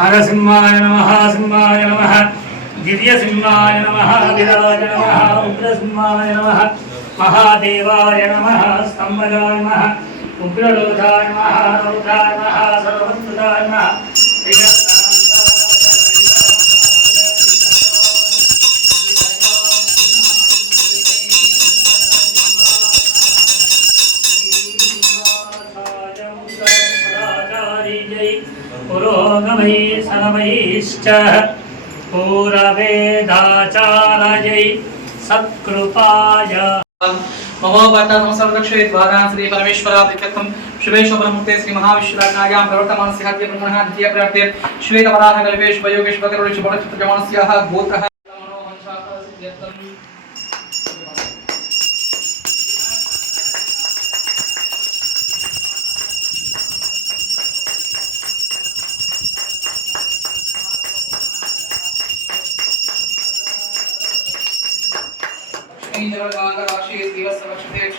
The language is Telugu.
సింహాయ నమ సింహాయ నమ దివ్యసింహాయ నమ విరాజ నమ ఉగ్రసింహాయ నమ మహాదేవాయ నమ స్తంభజాయ నమ ఉగ్రరోధాయ నమ రౌద్రాయ నమ సర్వత్రుదాయ నమ పురోగమై गमये सममयैश्च सत्कृपाय। मम वर्तमानं सर्वदक्षयद्वारा श्रीपरमेश्वराधिकत्वं शुभेश्वरमुक्ते श्रीमहाविश्वराज्ञायां प्रवर्तमानस्य हत्य ब्रह्मणः नित्यप्राप्ते श्वेतपराधकल्पेषु श्रीजगदान्तराशि श्रीवत्सवक्षते